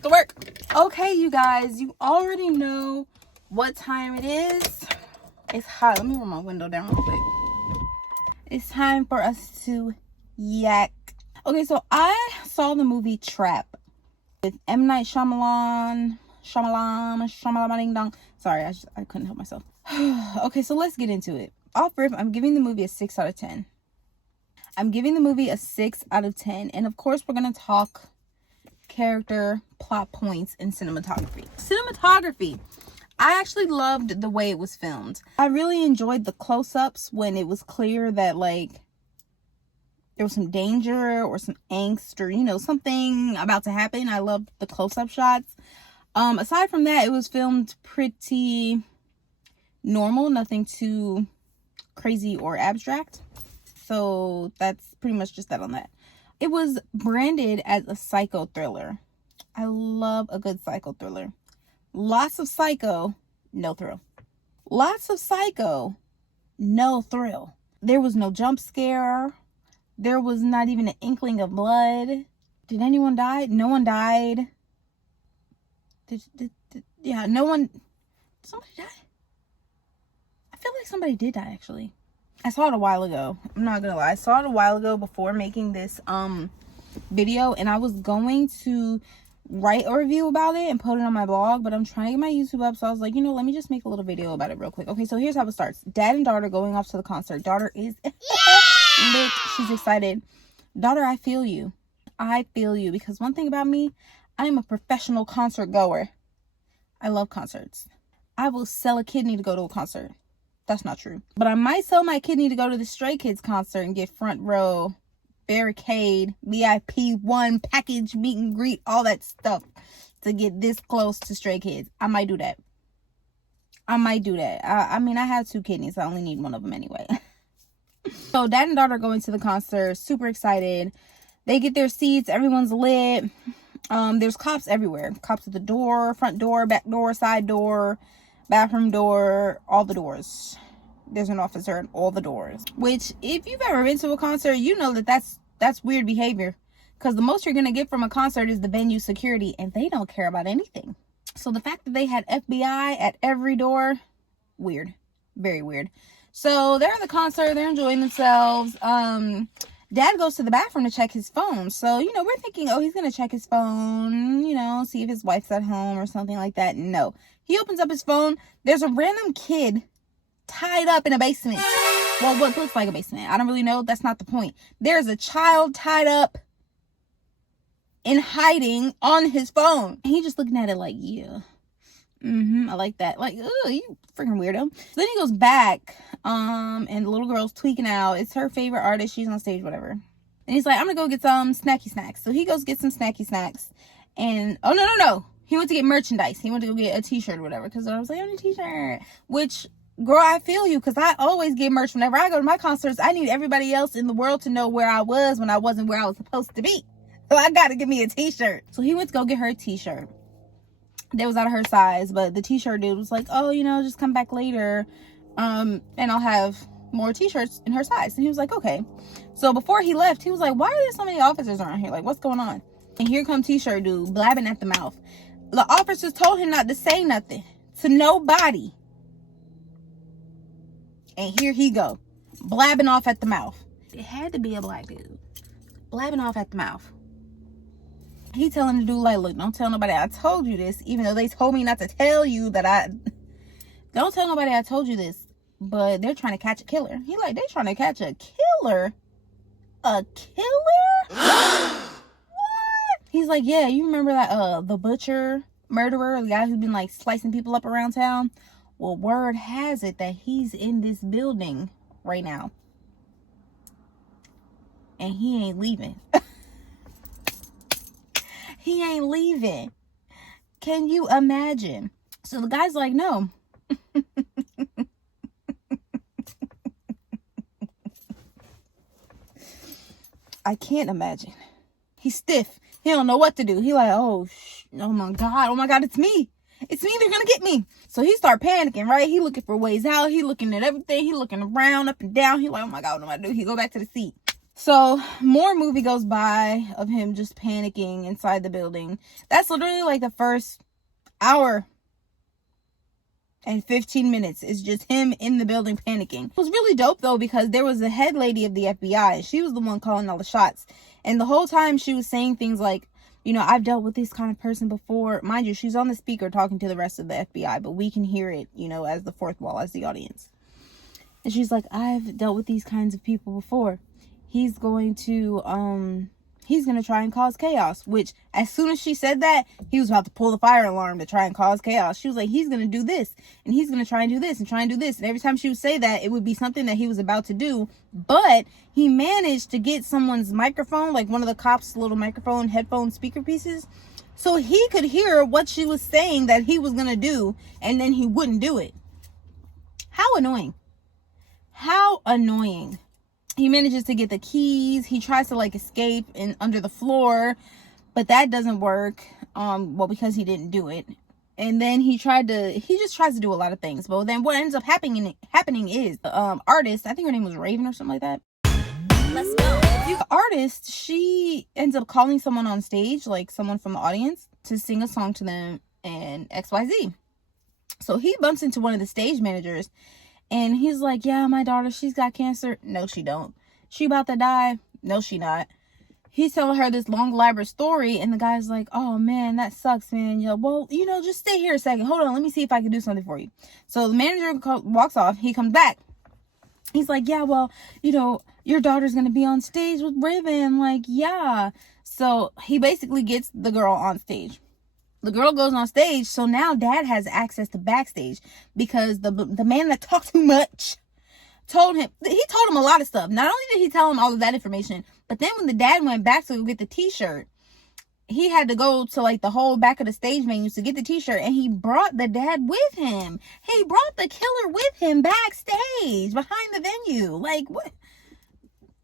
back to work. Okay, you guys, you already know what time it is. It's hot. Let me roll my window down real quick. It's time for us to yak. Okay, so I saw the movie Trap with M. Night Shyamalan. Ding dong. Sorry, I couldn't help myself. Okay, so let's get into it. Off rip, I'm giving the movie a 6 out of 10. I'm giving the movie a 6 out of 10. And of course, we're going to talk character, plot points, and cinematography. Cinematography. I actually loved the way it was filmed. I really enjoyed the close-ups when it was clear that, like, there was some danger or some angst or, you know, something about to happen. I loved the close-up shots. Aside from that, it was filmed pretty normal. Nothing too crazy or abstract. So that's pretty much just that on that. It was branded as a psycho thriller. I love a good psycho thriller. Lots of psycho, no thrill. Lots of psycho, no thrill. There was no jump scare. There was not even an inkling of blood. Did anyone die? No one died. Yeah, no one. Somebody died? I feel like somebody did die, actually. I saw it a while ago. I'm not gonna lie. I saw it a while ago before making this video, and I was going to write a review about it and put it on my blog, but I'm trying to get my YouTube up, so I was like, you know, let me just make a little video about it real quick. Okay, so here's how it starts. Dad and daughter going off to the concert. Daughter is lit. She's excited. Daughter, I feel you. I feel you, because one thing about me, I am a professional concert goer. I love concerts. I will sell a kidney to go to a concert. That's not true. But I might sell my kidney to go to the Stray Kids concert and get front row, barricade, VIP 1 package, meet and greet, all that stuff to get this close to Stray Kids. I might do that. I mean, I have 2 kidneys. I only need one of them anyway. So dad and daughter go into the concert, super excited. They get their seats. Everyone's lit. There's cops everywhere. Cops at the door, front door, back door, side door, bathroom door, all the doors. There's an officer at all the doors. Which, if you've ever been to a concert, you know that that's weird behavior. Because the most you're going to get from a concert is the venue security. And they don't care about anything. So the fact that they had FBI at every door, weird. Very weird. So they're at the concert. They're enjoying themselves. Dad goes to the bathroom to check his phone. So, you know, we're thinking, oh, he's going to check his phone, you know, see if his wife's at home or something like that. No. He opens up his phone. There's a random kid tied up in a basement. Well, what looks like a basement. I don't really know. That's not the point. There's a child tied up in hiding on his phone. And he just looking at it like, yeah. I like that. Like, oh, you freaking weirdo. So then he goes back, and the little girl's tweaking out. It's her favorite artist. She's on stage, whatever. And he's like, I'm gonna go get some snacky snacks. So he goes get some snacky snacks. And, oh, no. He went to get merchandise. He went to go get a t-shirt or whatever. Because I was like, I need a t-shirt. Which, girl, I feel you. Because I always get merch. Whenever I go to my concerts, I need everybody else in the world to know where I was when I wasn't where I was supposed to be. So I gotta give me a t-shirt. So he went to go get her a t-shirt. That was out of her size, but the t-shirt dude was like, oh, you know, just come back later, and I'll have more t-shirts in her size. And he was like, okay. So before he left, he was like, why are there so many officers around here? Like, what's going on? And here come t-shirt dude blabbing at the mouth. The officers told him not to say nothing to nobody. And here he go, blabbing off at the mouth. It had to be a black dude blabbing off at the mouth. He telling the dude, like, look, don't tell nobody I told you this, even though they told me not to tell you that don't tell nobody I told you this, but they're trying to catch a killer. He like, they trying to catch a killer? A killer? What? He's like, yeah, you remember that, the butcher murderer, the guy who's been, like, slicing people up around town? Well, word has it that he's in this building right now. And he ain't leaving. He ain't leaving. Can you imagine? So the guy's like, no. I can't imagine. He's stiff. He don't know what to do. He like, oh my God, it's me. It's me, they're gonna get me. So he start panicking, right? He looking for ways out. He looking at everything. He looking around, up and down. He like, oh my God, what do I do? He go back to the seat. So more movie goes by of him just panicking inside the building. That's literally like the first hour and 15 minutes is just him in the building panicking. It was really dope though, because there was a head lady of the FBI. She was the one calling all the shots. And the whole time she was saying things like, you know, I've dealt with this kind of person before. Mind you, she's on the speaker talking to the rest of the FBI, but we can hear it, you know, as the fourth wall, as the audience. And she's like, I've dealt with these kinds of people before. He's going to try and cause chaos. Which, as soon as she said that, he was about to pull the fire alarm to try and cause chaos. She was like, he's going to do this, and he's going to try and do this, and try and do this. And every time she would say that, it would be something that he was about to do. But he managed to get someone's microphone, like one of the cops' little microphone, headphone speaker pieces, so he could hear what she was saying that he was going to do, and then he wouldn't do it. How annoying. How annoying. He manages to get the keys. He tries to like escape in under the floor, but that doesn't work. Well, because he didn't do it. And then he just tries to do a lot of things. But then what ends up happening is the artist, I think her name was Raven or something like that. Let's go. The artist, she ends up calling someone on stage, like someone from the audience, to sing a song to them and XYZ. So he bumps into one of the stage managers. And he's like, yeah, my daughter, she's got cancer. No, she don't. She about to die. No, she not. He's telling her this long, elaborate story. And the guy's like, oh, man, that sucks, man. Well, just stay here a second. Hold on. Let me see if I can do something for you. So the manager walks off. He comes back. He's like, yeah, well, your daughter's going to be on stage with Raven. Like, yeah. So he basically gets the girl on stage. The girl goes on stage, so now dad has access to backstage because the man that talked too much told him a lot of stuff. Not only did he tell him all of that information, but then when the dad went back to go get the t-shirt, he had to go to like the whole back of the stage menus to get the t-shirt, and he brought the dad with him. He brought the killer with him backstage behind the venue. Like, what?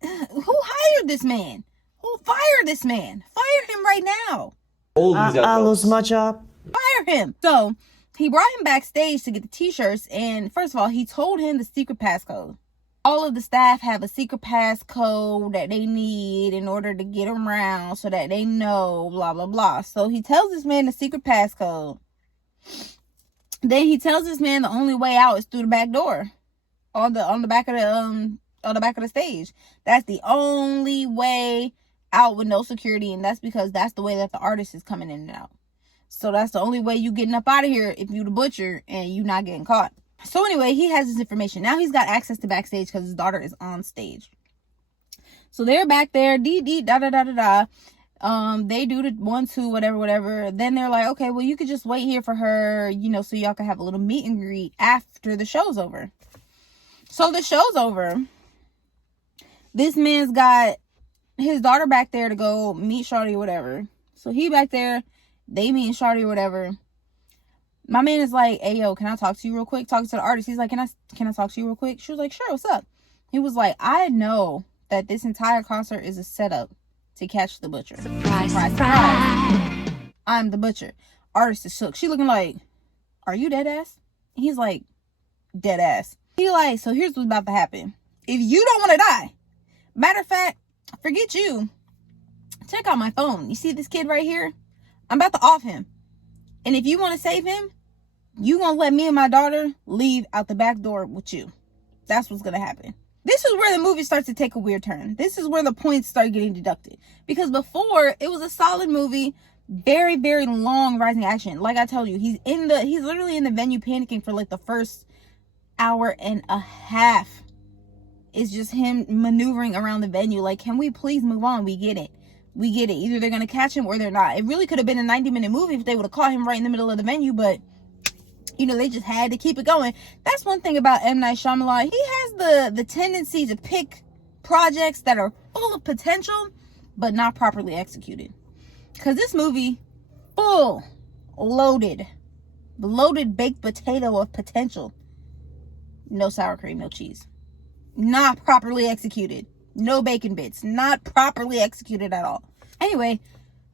Who hired this man? Who fired this man? Fire him right now. I lost my job. Fire him. So he brought him backstage to get the t-shirts, and first of all, he told him the secret passcode. All of the staff have a secret passcode that they need in order to get around so that they know, blah, blah, blah. So he tells this man the secret passcode. Then he tells this man the only way out is through the back door on the back of the stage. That's the only way out with no security, and that's because that's the way that the artist is coming in and out. So that's the only way you getting up out of here if you the butcher and you not getting caught. So anyway, he has this information. Now he's got access to backstage because his daughter is on stage. So they're back there, they do the 1, 2, whatever. Then they're like, okay, well, you could just wait here for her, so y'all can have a little meet and greet after the show's over. So the show's over. This man's got his daughter back there to go meet Shawty or whatever. So he back there, they meet Shawty or whatever. My man is like, hey, yo, can I talk to you real quick? Talking to the artist. He's like, can I talk to you real quick? She was like, sure, what's up? He was like, I know that this entire concert is a setup to catch the butcher. Surprise, surprise. I'm the butcher. Artist is shook. She looking like, are you dead ass? He's like, dead ass. He like, so here's what's about to happen. If you don't want to die, matter of fact, forget you. Check out my phone. You see this kid right here? I'm about to off him. And if you want to save him, you gonna let me and my daughter leave out the back door with you. That's what's gonna happen. This is where the movie starts to take a weird turn. This is where the points start getting deducted. Because before, it was a solid movie. Very, very long rising action. Like I told you, he's literally in the venue panicking for like the first hour and a half. It's just him maneuvering around the venue. Like, can we please move on? We get it. Either they're going to catch him or they're not. It really could have been a 90-minute movie if they would have caught him right in the middle of the venue. But, they just had to keep it going. That's one thing about M. Night Shyamalan. He has the tendency to pick projects that are full of potential, but not properly executed. Because this movie, full, loaded baked potato of potential. No sour cream, no cheese. Not properly executed. No bacon bits. Not properly executed at all. Anyway,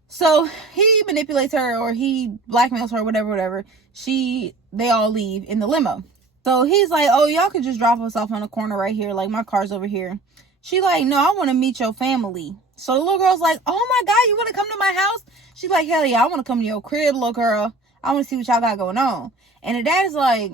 so he manipulates her, or he blackmails her, whatever. They all leave in the limo. So he's like, oh, y'all can just drop us off on the corner right here. Like, my car's over here. She like, no, I want to meet your family. So the little girl's like, oh my God, you want to come to my house? She's like, hell yeah, I want to come to your crib, little girl. I want to see what y'all got going on. And the dad is like,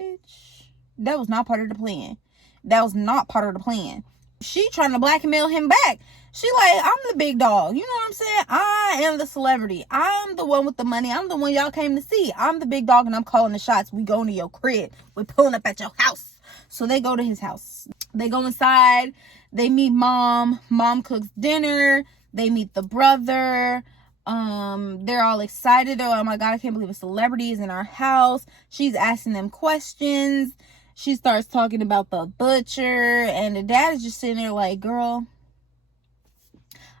bitch, that was not part of the plan. That was not part of the plan. She trying to blackmail him back. She like, I'm the big dog. You know what I'm saying? I am the celebrity. I'm the one with the money. I'm the one y'all came to see. I'm the big dog and I'm calling the shots. We going to your crib. We pulling up at your house. So they go to his house. They go inside. They meet mom. Mom cooks dinner. They meet the brother. They're all excited. They're like, oh my God, I can't believe a celebrity is in our house. She's asking them questions. She starts talking about the butcher. And the dad is just sitting there like, girl,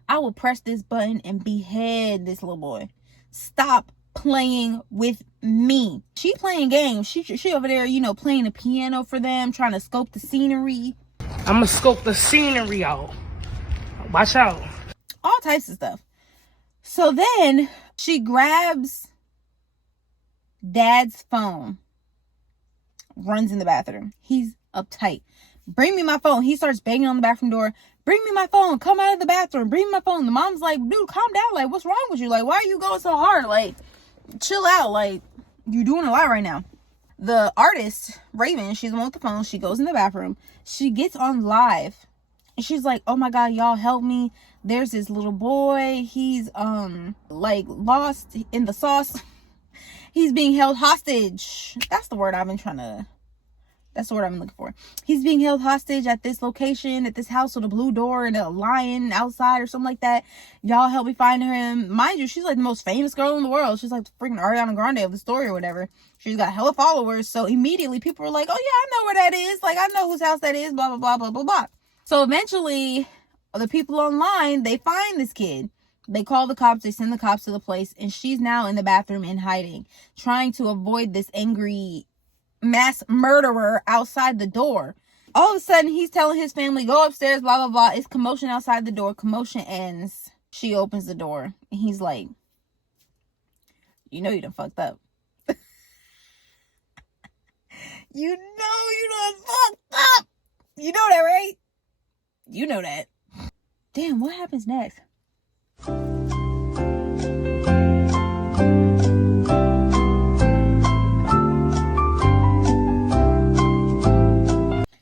I will press this button and behead this little boy. Stop playing with me. She playing games. She over there, you know, playing the piano for them, trying to scope the scenery. I'm gonna scope the scenery out. Watch out. All types of stuff. So then she grabs dad's phone, runs in the bathroom. He's uptight. Bring me my phone. He starts banging on the bathroom door. Bring me my phone. Come out of the bathroom. Bring me my phone. The mom's like, dude, calm down. Like, what's wrong with you? Like, why are you going so hard? Like, chill out. Like, you're doing a lot right now. The artist, Raven, she's the one with the phone. She goes in the bathroom. She gets on live. And she's like, oh my God, y'all help me. There's this little boy. He's, like, lost in the sauce. He's being held hostage. That's the word I've been looking for. He's being held hostage at this location, at this house with a blue door and a lion outside or something like that. Y'all help me find him. Mind you, she's like the most famous girl in the world. She's like the freaking Ariana Grande of the story or whatever. She's got hella followers. So immediately people were like, oh yeah, I know where that is. Like, I know whose house that is, blah, blah, blah, blah, blah, blah. So eventually the people online, they find this kid. They call the cops. They send the cops to the place. And she's now in the bathroom in hiding, trying to avoid this angry mass murderer outside the door. All of a sudden, he's telling his family, go upstairs, blah, blah, blah. It's commotion outside the door. Commotion ends. She opens the door. And he's like, you know you done fucked up. You know you done fucked up. You know that, right? You know that. Damn, what happens next?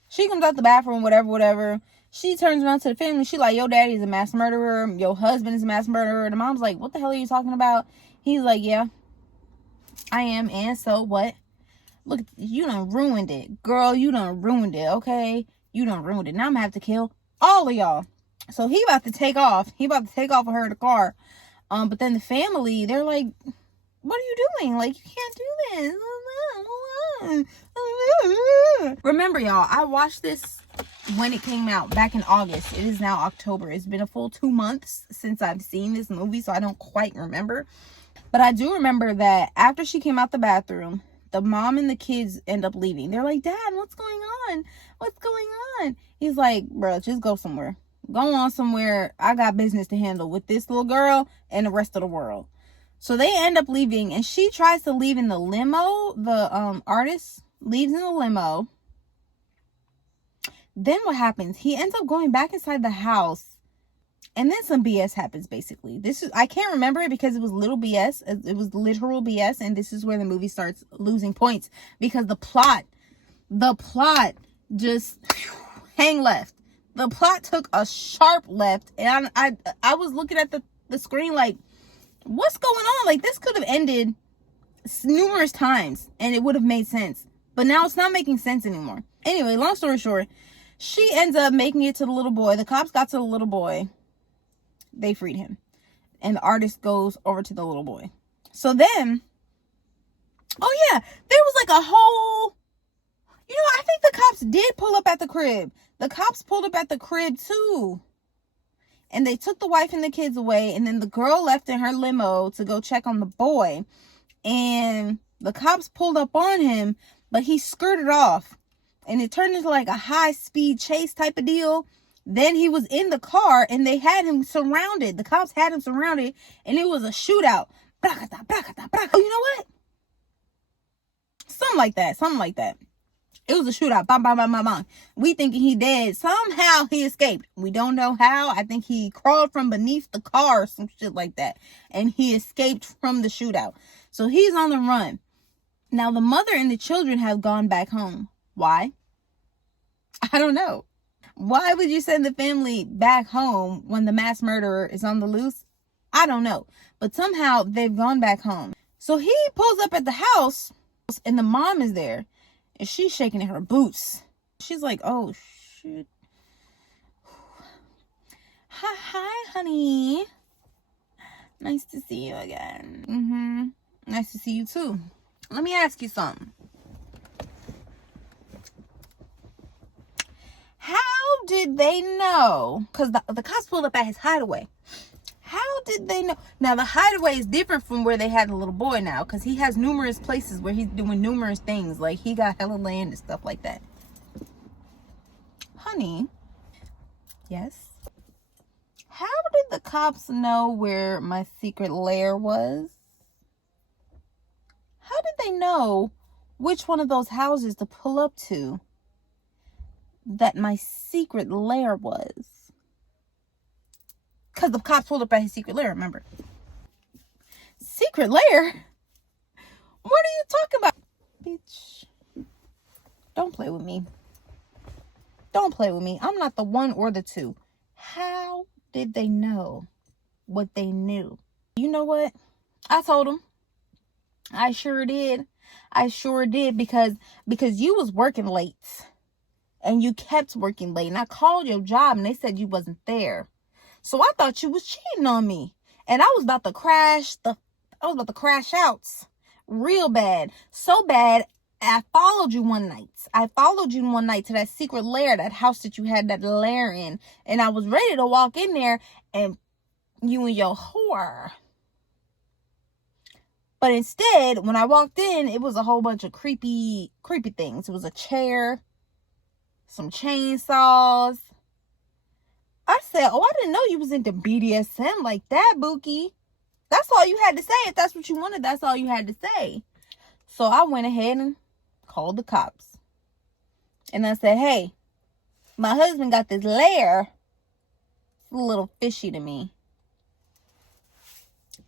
She comes out the bathroom, whatever. She turns around to the family. She like, your daddy's a mass murderer. Your husband is a mass murderer. The mom's like, what the hell are you talking about? He's like, yeah, I am. And so what? Look, you done ruined it. Girl, you done ruined it, okay? You done ruined it. Now I'm gonna have to kill all of y'all. So he about to take off. He about to take off with her in the car. But then the family, they're like, what are you doing? Like, you can't do this. Remember, y'all, I watched this when it came out back in August. It is now October. It's been a full 2 months since I've seen this movie, so I don't quite remember. But I do remember that after she came out the bathroom, the mom and the kids end up leaving. They're like, Dad, what's going on? What's going on? He's like, bro, just go somewhere. Go on somewhere. I got business to handle with this little girl and the rest of the world. So they end up leaving, and she tries to leave in the limo. The artist leaves in the limo. Then what happens? He ends up going back inside the house, and then some BS happens. Basically, I can't remember it because it was little BS. It was literal BS, and this is where the movie starts losing points because the plot just hang left. The plot took a sharp left, and I was looking at the screen like, what's going on? Like, this could have ended numerous times and it would have made sense, but now it's not making sense anymore. Anyway, long story short, she ends up making it to the little boy. The cops got to the little boy. They freed him, and the artist goes over to the little boy. So then, oh yeah, there was like a whole, you know, I think the cops did pull up at the crib. The cops pulled up at the crib too. And they took the wife and the kids away. And then the girl left in her limo to go check on the boy. And the cops pulled up on him, but he skirted off. And it turned into like a high-speed chase type of deal. Then he was in the car and they had him surrounded. The cops had him surrounded. And it was a shootout. Oh, you know what? Something like that. It was a shootout. Bang, bang, bang, bang, bang. We thinking he dead. Somehow he escaped. We don't know how. I think he crawled from beneath the car or some shit like that. And he escaped from the shootout. So he's on the run. Now the mother and the children have gone back home. Why? I don't know. Why would you send the family back home when the mass murderer is on the loose? I don't know. But somehow they've gone back home. So he pulls up at the house and the mom is there. And she's shaking in her boots. She's like, oh, shit. Hi, honey. Nice to see you again. Nice to see you, too. Let me ask you something. How did they know? Because the cops pulled up at his hideaway. How did they know? Now, the hideaway is different from where they had the little boy now. Because he has numerous places where he's doing numerous things. Like, he got hella land and stuff like that. Honey. Yes? How did the cops know where my secret lair was? How did they know which one of those houses to pull up to that my secret lair was? Because the cops pulled up at his secret lair, remember? Secret lair? What are you talking about? Bitch. Don't play with me. Don't play with me. I'm not the one or the two. How did they know what they knew? You know what? I told them. I sure did. I sure did because you was working late. And you kept working late. And I called your job and they said you wasn't there. So I thought you was cheating on me. And I was about to crash out real bad. So bad, I followed you one night. I followed you one night to that secret lair, that house that you had that lair in. And I was ready to walk in there and you and your whore. But instead, when I walked in, it was a whole bunch of creepy things. It was a chair, some chainsaws. I said, oh, I didn't know you was into BDSM like that, Bookie. That's all you had to say. If that's what you wanted, that's all you had to say. So I went ahead and called the cops. And I said, hey, my husband got this lair. It's a little fishy to me.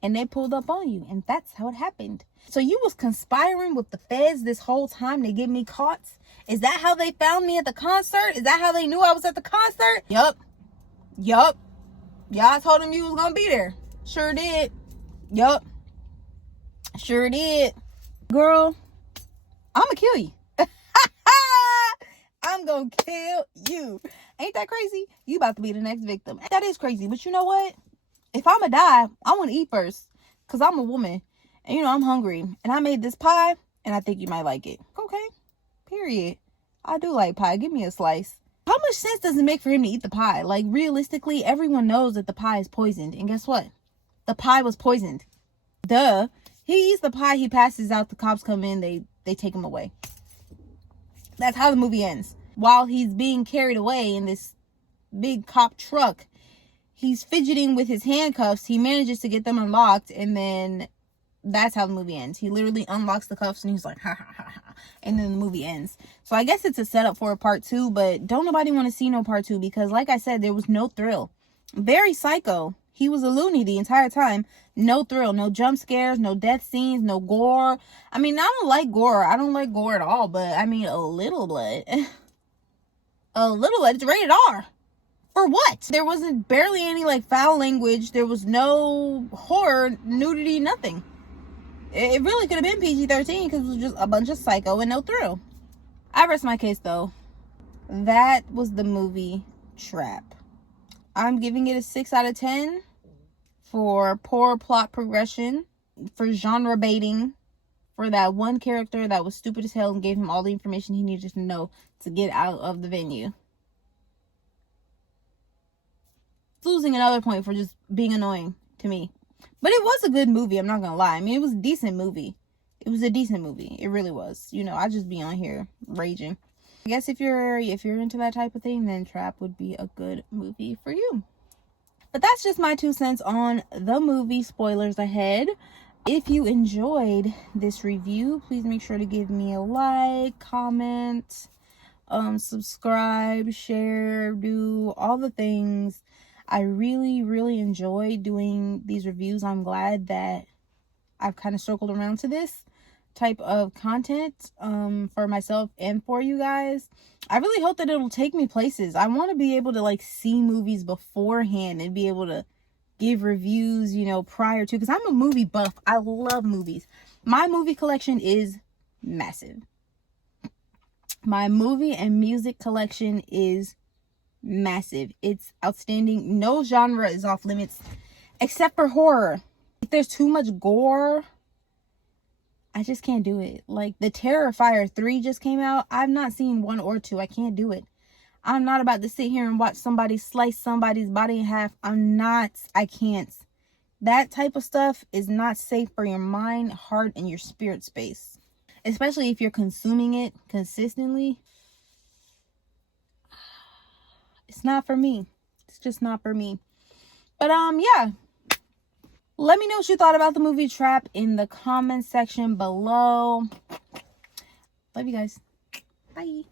And they pulled up on you. And that's how it happened. So you was conspiring with the feds this whole time to get me caught? Is that how they found me at the concert? Is that how they knew I was at the concert? Yup. Y'all told them you was gonna be there. Sure did. Yup. Sure did. Girl, I'ma kill you. I'm gonna kill you. Ain't that crazy? You about to be the next victim. That is crazy. But you know what? If I'ma die, I want to eat first. Because I'm a woman. And you know, I'm hungry. And I made this pie. And I think you might like it. Okay. Period. I do like pie. Give me a slice. How much sense does it make for him to eat the pie? Like, realistically, everyone knows that the pie is poisoned. And guess what? The pie was poisoned. Duh. He eats the pie. He passes out. The cops come in. They take him away. That's how the movie ends. While he's being carried away in this big cop truck, he's fidgeting with his handcuffs. He manages to get them unlocked. And then that's how the movie ends. He literally unlocks the cuffs and he's like, ha, ha, ha, ha. And then the movie ends. So I guess it's a setup for a part 2, but don't nobody want to see no part 2 because like I said, there was no thrill. Very psycho. He was a loony the entire time. No thrill, no jump scares, no death scenes, no gore. I mean, I don't like gore. I don't like gore at all, but I mean, a little blood. A little blood. It's rated R. For what? There wasn't barely any like foul language. There was no horror, nudity, nothing. It really could have been PG-13 because it was just a bunch of psycho and no thrill. I rest my case though. That was the movie Trap. I'm giving it a 6 out of 10 for poor plot progression, for genre baiting, for that one character that was stupid as hell and gave him all the information he needed to know to get out of the venue. It's losing another point for just being annoying to me. But it was a good movie, I'm not gonna lie. I mean, it was a decent movie. It was a decent movie. It really was. You know, I just be on here raging. I guess if you're into that type of thing, then Trap would be a good movie for you. But that's just my 2 cents on the movie. Spoilers ahead. If you enjoyed this review, please make sure to give me a like, comment, subscribe, share, do all the things. I really enjoy doing these reviews. I'm glad that I've kind of circled around to this type of content for myself and for you guys. I really hope that it'll take me places. I want to be able to like see movies beforehand and be able to give reviews, you know, prior to, because I'm a movie buff. I love movies. My movie collection is massive. My movie and music collection is massive. It's outstanding. No genre is off limits except for horror. If there's too much gore, I just can't do it. Like the Terrifier 3 just came out. I've not seen 1 or 2. I can't do it. I'm not about to sit here and watch somebody slice somebody's body in half. I can't. That type of stuff is not safe for your mind, heart, and your spirit space. Especially if you're consuming it consistently. It's not for me. It's just not for me. But yeah. Let me know what you thought about the movie Trap in the comment section below. Love you guys. Bye.